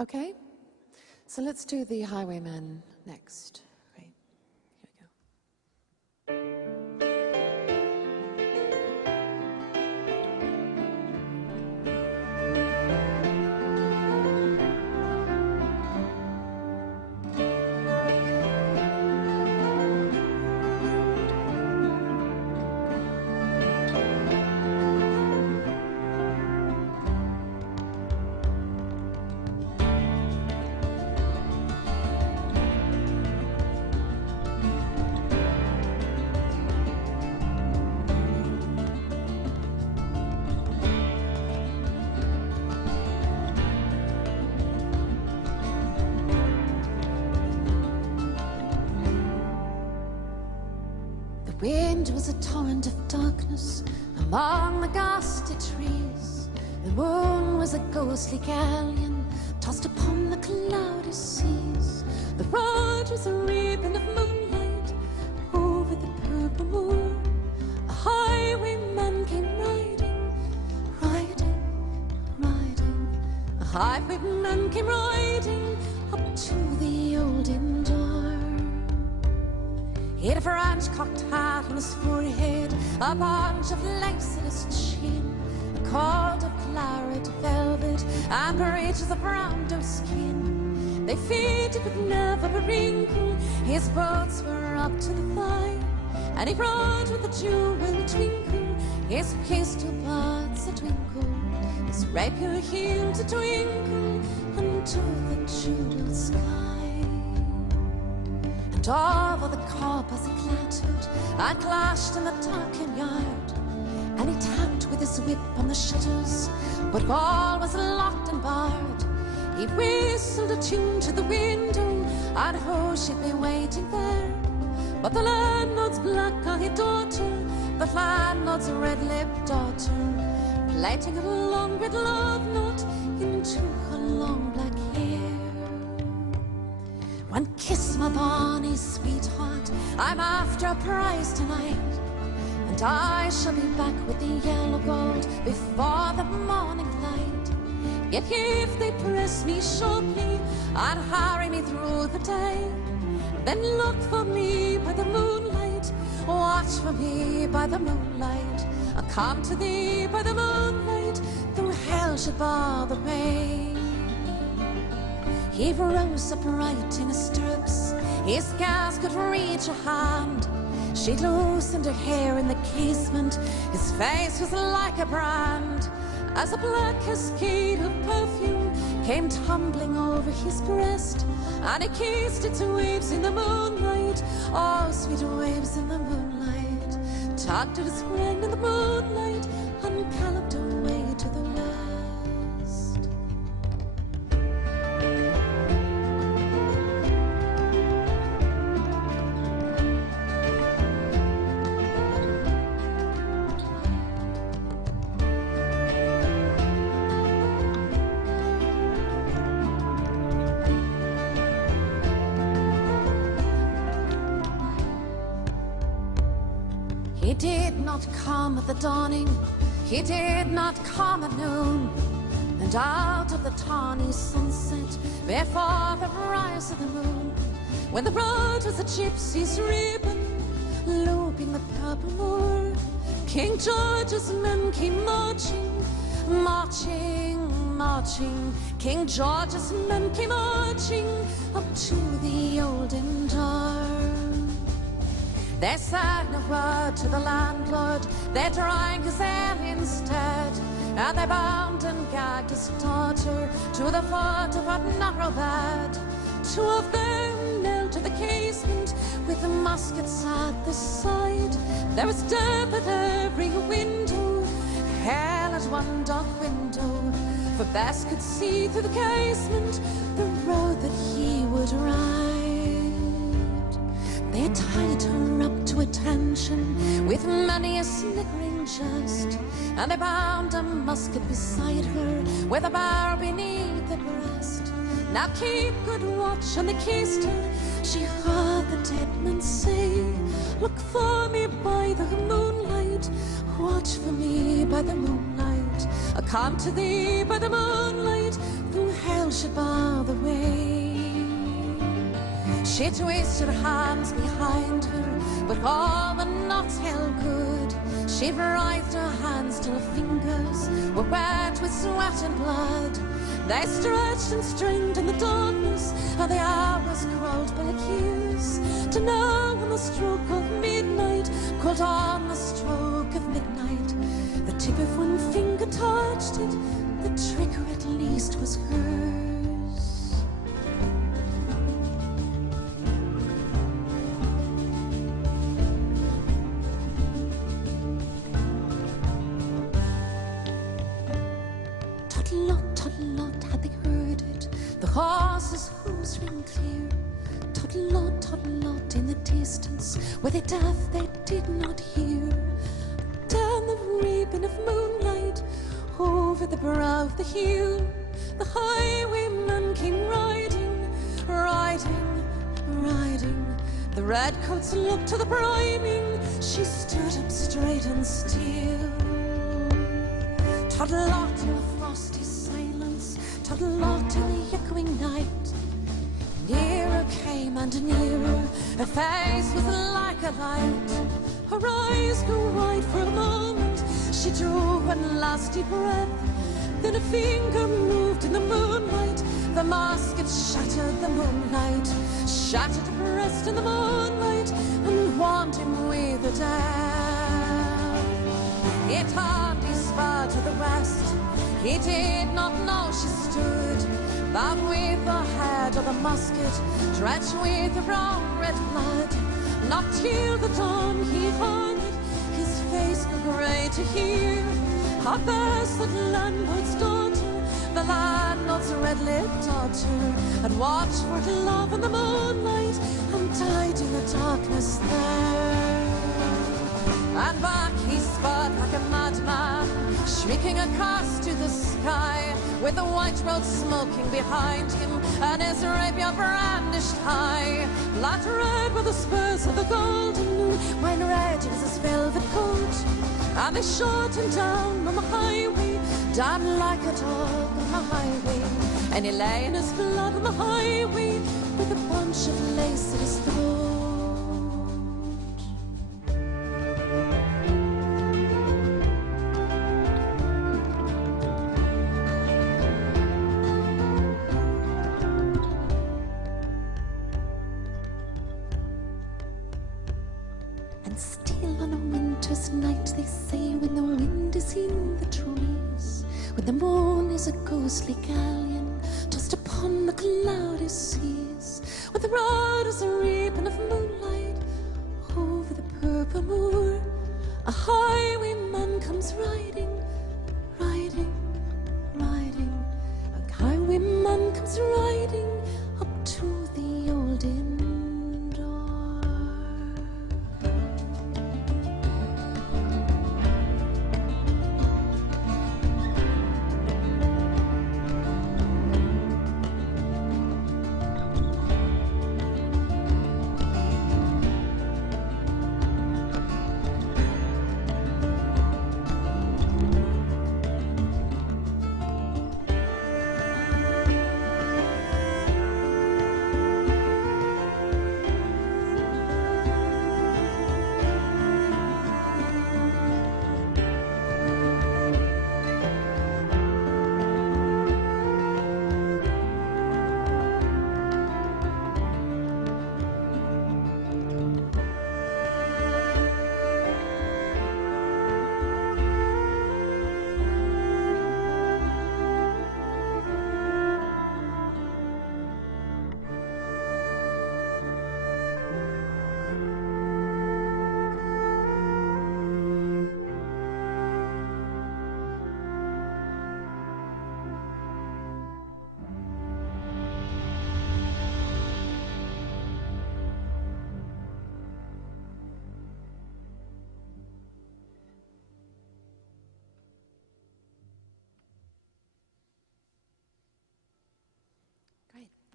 Okay, so let's do the Highwayman next. Great, here we go. The wind was a torrent of darkness among the ghastly trees. The moon was a ghostly galleon tossed upon the cloudy seas. The road was a ribbon of moonlight over the purple moor. A highwayman came riding, riding, riding. A highwayman came riding up to the old inn door. He had a French-cocked hat on his forehead, a bunch of lace in his chin, a coat of claret velvet, and breeches of brown doe skin. They feared he could never be wrinkled, his boots were up to the thigh, and he rode with a jewel twinkle, his pistol buds a twinkle, his rapier hilt a twinkle, unto the jeweled sky. And over the coppice he clattered and clashed in the darkened yard, and he tapped with his whip on the shutters, but all was locked and barred. He whistled a tune to the window, and who should be waiting there but the landlord's black-eyed daughter, the landlord's red-lipped daughter, plaiting a long red love knot into her long black hair. One kiss, my bonny sweetheart, I'm after a prize tonight, and I shall be back with the yellow gold before the morning light. Yet if they press me sharply and hurry me through the day, then look for me by the moonlight, watch for me by the moonlight. I'll come to thee by the moonlight, though hell should bar the way. He rose upright in his stirrups, his scarce could reach a hand. She'd loosened her hair in the casement, his face was like a brand. As a black cascade of perfume came tumbling over his breast, and he kissed its waves in the moonlight, oh sweet waves in the moonlight, tugged at his friend in the moonlight, and galloped away to the west. He did not come at the dawning, he did not come at noon, and out of the tawny sunset, before the rise of the moon, when the road was a gypsy's ribbon, looping the purple moor, King George's men came marching, marching, marching. King George's men came marching up to the old inn door. They said no word to the landlord, they drank his ale instead, and they bound and gagged his daughter to the foot of a narrow bed. Two of them knelt to the casement with the muskets at the side. There was death at every window, hell at one dark window, for Bess could see through the casement the road that he would ride. They tied her up to attention with many a sniggering jest, and they bound a musket beside her with a bar beneath the breast. Now keep good watch, and they kissed her. She heard the dead man say, look for me by the moonlight, watch for me by the moonlight. I'll come to thee by the moonlight, though hell should bar She twisted her hands behind her, but all were not held good. She writhed her hands till her fingers were wet with sweat and blood. They stretched and strained in the darkness, and the hours crawled back years, to now when the stroke of midnight called on the stroke of midnight. The tip of one finger touched it, the trigger at least was hers. Toddle-lot, had they heard it, the horses' hooves ring clear. Toddle-lot, in the distance, were they deaf, they did not hear. Down the ribbon of moonlight, over the brow of the hill, the highwayman came riding, riding, riding. The redcoats looked to the priming, she stood up straight and still. Toddle-lot in the frosty silence, toddle-lot in the echoing night. Nearer came and nearer, her face was like a light. Her eyes grew wide for a moment, she drew one last deep breath. Then a finger moved in the moonlight, the musket shattered the moonlight, shattered her breast in the moonlight, and warmed him with a death. He turned, he spurred to the west, he did not know she stood, bound with the head of the musket, drenched with the brown red blood. Not till the dawn he hung it, his face grew grey to hear. How best that landlord's daughter, the landlord's red-lipped daughter, had watched for her love in the moonlight, and died in the darkness there. And back he sped like a madman, shrieking across to the sky, with the white road smoking behind him, and his rapier brandished high. Blood red were the spurs of the golden moon, wine red was his velvet coat, and they shot him down on the highway, down like a dog on the highway. And he lay in his blood on the highway, with a bunch of lace at his throat. Still on a winter's night, they say, when the wind is in the trees, when the moon is a ghostly galleon tossed upon the cloudy seas, when the road is a ribbon of moonlight over the purple moor, a highwayman comes riding, riding, riding. A highwayman comes riding up to the old inn.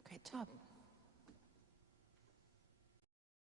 Great job.